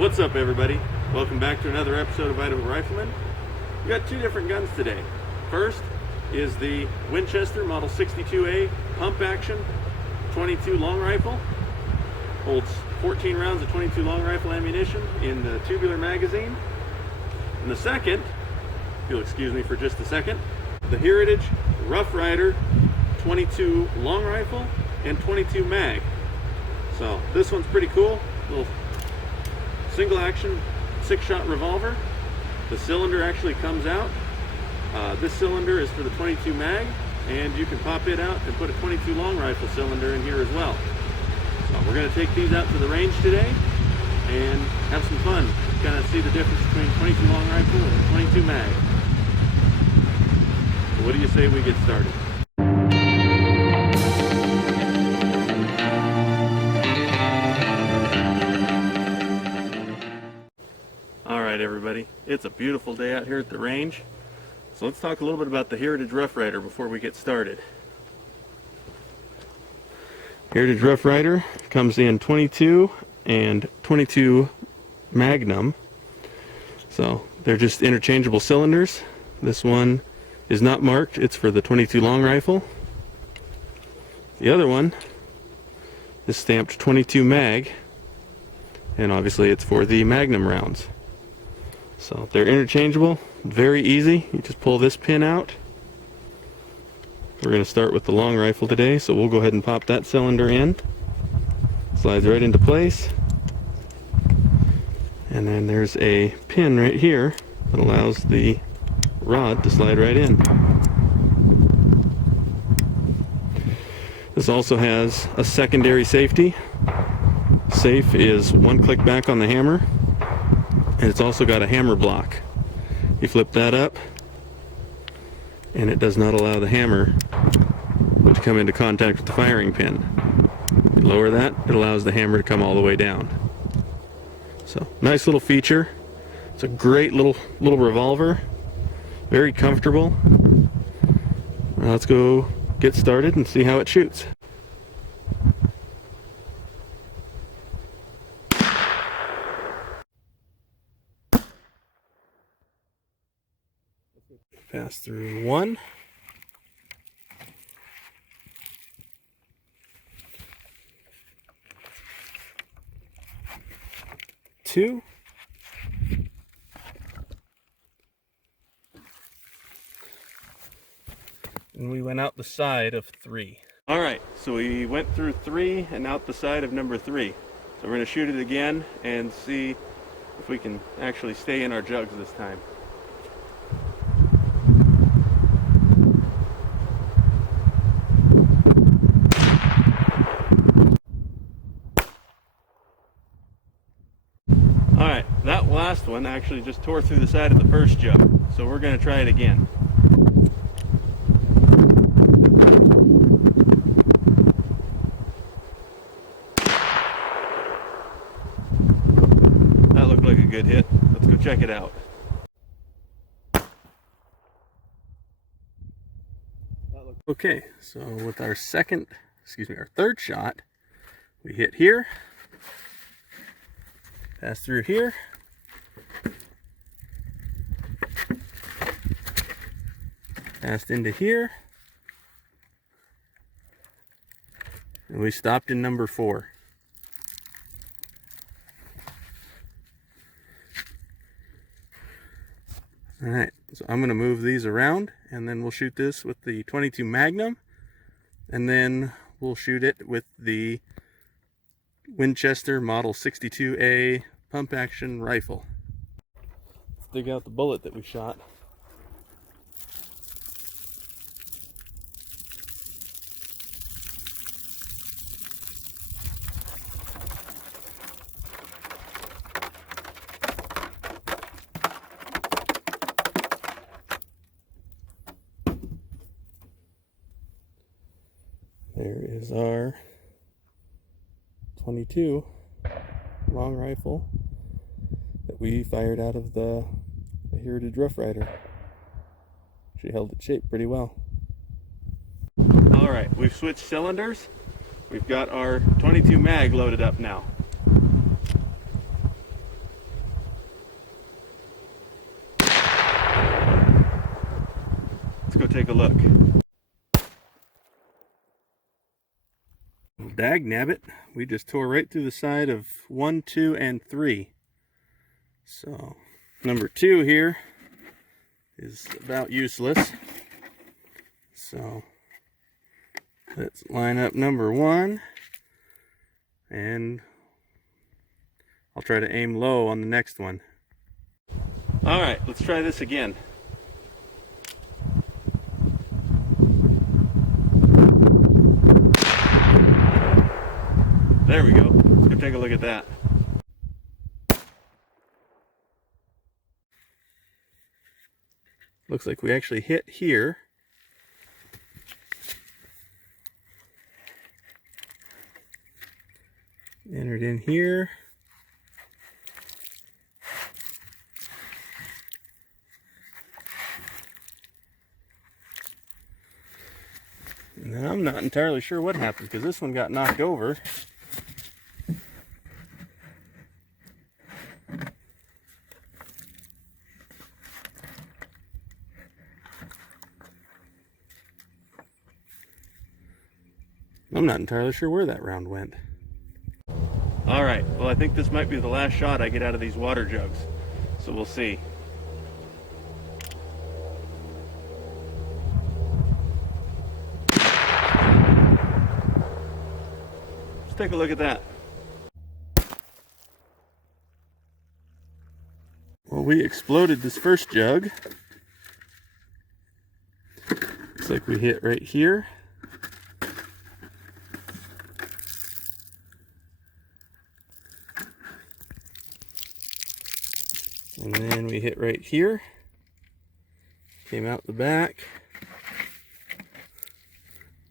What's up, everybody? Welcome back to another episode of Idaho Rifleman. We got two different guns today. First is the Winchester Model 62A pump action 22 long rifle. Holds 14 rounds of 22 long rifle ammunition in the tubular magazine. And the second, if you'll excuse me for just a second, the Heritage Rough Rider 22 long rifle and 22 mag. So this one's pretty cool. Little single action 6-shot revolver. The cylinder actually comes out. This cylinder is for the 22 mag, and you can pop it out and put a 22 long rifle cylinder in here as well. So we're going to take these out to the range today and have some fun. Kind of see the difference between 22 long rifle and 22 mag. So what do you say we get started? Alright everybody, it's a beautiful day out here at the range. So let's talk a little bit about the Heritage Rough Rider before we get started. Heritage Rough Rider comes in 22 and 22 Magnum. So they're just interchangeable cylinders. This one is not marked, it's for the 22 long rifle. The other one is stamped 22 mag, and obviously it's for the Magnum rounds. So they're interchangeable, very easy. You just pull this pin out. We're going to start with the long rifle today, so we'll go ahead and pop that cylinder in. Slides right into place. And then there's a pin right here that allows the rod to slide right in. This also has a secondary safety. Safe is one click back on the hammer. And it's also got a hammer block. You flip that up, and it does not allow the hammer to come into contact with the firing pin. You lower that, it allows the hammer to come all the way down. So, nice little feature. It's a great little revolver. Very comfortable. Now let's go get started and see how it shoots. Pass through one. Two. And we went out the side of three. Alright, so we went through three and out the side of number three. So we're going to shoot it again and see if we can actually stay in our jugs this time. Alright, that last one actually just tore through the side of the first jug, so we're going to try it again. That looked like a good hit. Let's go check it out. Okay, so with our third shot, we hit here. Pass through here. Passed into here. And we stopped in number 4. Alright, so I'm going to move these around, and then we'll shoot this with the 22 Magnum, and then we'll shoot it with the Winchester Model 62A pump action rifle. Let's dig out the bullet that we shot. There is our 22 long rifle that we fired out of the Heritage Rough Rider. She held its shape pretty well. Alright, we've switched cylinders. We've got our 22 mag loaded up now. take a look. Dag nabbit, we just tore right through the side of 1, 2, and 3. So number 2 here is about useless. So let's line up number 1, and I'll try to aim low on the next one. Alright, let's try this again. There we go. Let's go take a look at that. Looks like we actually hit here. Entered in here. And I'm not entirely sure what happened because this one got knocked over. I'm not entirely sure where that round went. Alright, well I think this might be the last shot I get out of these water jugs. So we'll see. Let's take a look at that. Well, we exploded this first jug. Looks like we hit right here. And then we hit right here. Came out the back.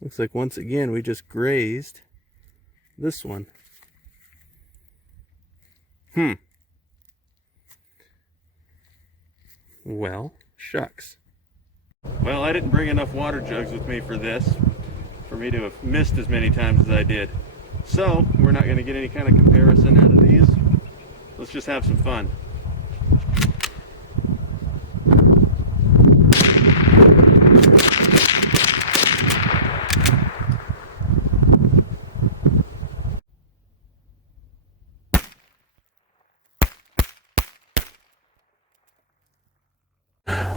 Looks like once again we just grazed this one. Well, shucks. Well, I didn't bring enough water jugs with me for this, for me to have missed as many times as I did. So, we're not going to get any kind of comparison out of these. Let's just have some fun.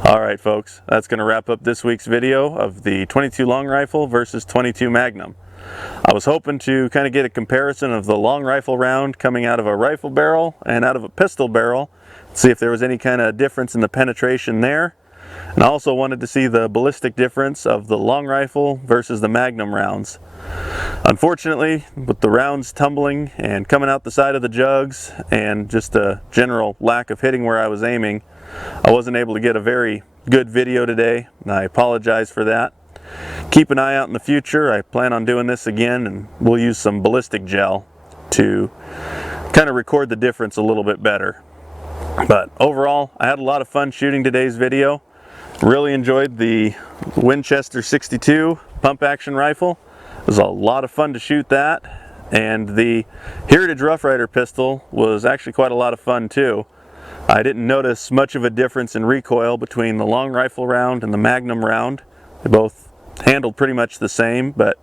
Alright folks, that's going to wrap up this week's video of the 22 long rifle versus 22 Magnum. I was hoping to kind of get a comparison of the long rifle round coming out of a rifle barrel and out of a pistol barrel, see if there was any kind of difference in the penetration there. And I also wanted to see the ballistic difference of the long rifle versus the Magnum rounds. Unfortunately, with the rounds tumbling and coming out the side of the jugs and just a general lack of hitting where I was aiming, I wasn't able to get a very good video today, and I apologize for that. Keep an eye out in the future. I plan on doing this again, and we'll use some ballistic gel to kind of record the difference a little bit better. But overall, I had a lot of fun shooting today's video. Really enjoyed the Winchester 62 pump action rifle. It was a lot of fun to shoot that, and the Heritage Rough Rider pistol was actually quite a lot of fun too. I didn't notice much of a difference in recoil between the long rifle round and the Magnum round. They both handled pretty much the same, but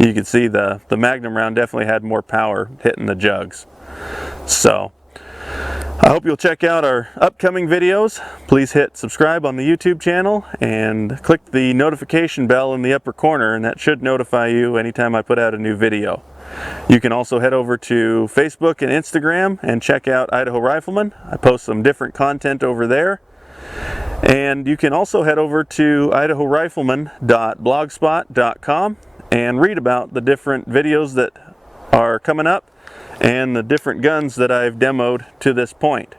you can see the Magnum round definitely had more power hitting the jugs. So I hope you'll check out our upcoming videos. Please hit subscribe on the YouTube channel and click the notification bell in the upper corner, and that should notify you anytime I put out a new video. You can also head over to Facebook and Instagram and check out Idaho Rifleman. I post some different content over there. And you can also head over to idahorifleman.blogspot.com and read about the different videos that are coming up and the different guns that I've demoed to this point.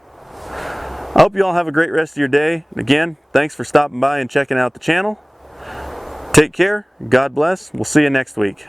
I hope you all have a great rest of your day. Again, thanks for stopping by and checking out the channel. Take care, God bless, we'll see you next week.